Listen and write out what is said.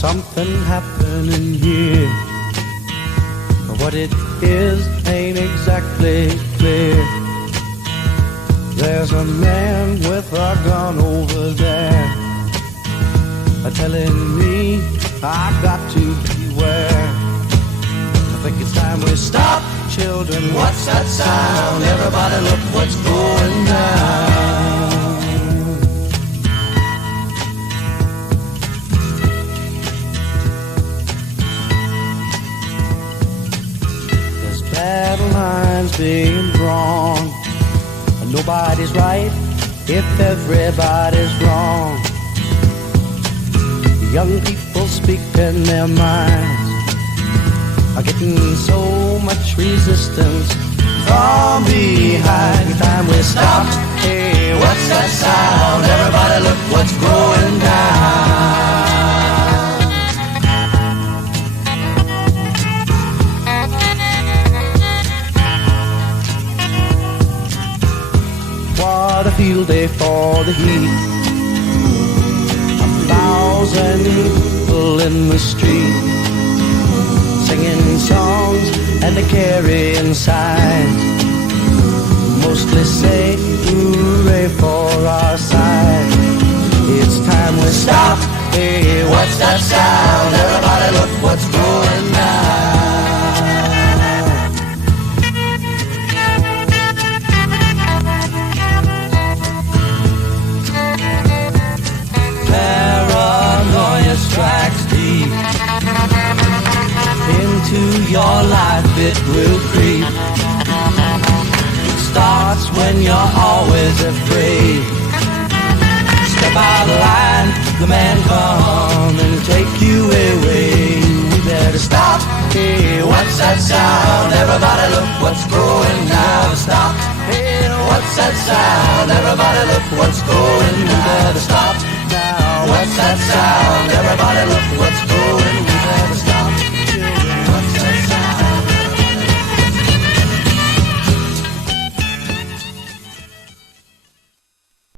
something happening here. What it is ain't exactly clear. There's a man with a gun over there, telling me I got to beware. I think it's time we stop, children. What's that sound? Everybody look what's going down. There's battle lines being drawn. Nobody's right if everybody's wrong. Young people speaking their minds are getting so much resistance from behind. Time we stop. Hey, what's that sound? Everybody look what's going down. What a field day for the heat. 1,000 people in the street, singing songs and a carrying signs, mostly say hooray for our side. It's time we stop. Hey, what's that sound? Everybody look what's going down. Paranoia strikes deep into your life, it will creep. It starts when you're always afraid. Step out of line, the man come and take you away. We better stop. Hey, what's that sound? Everybody look what's going down. Stop. Hey, what's that sound? Everybody look what's going down. We better stop now. What's that sound? Everybody look what's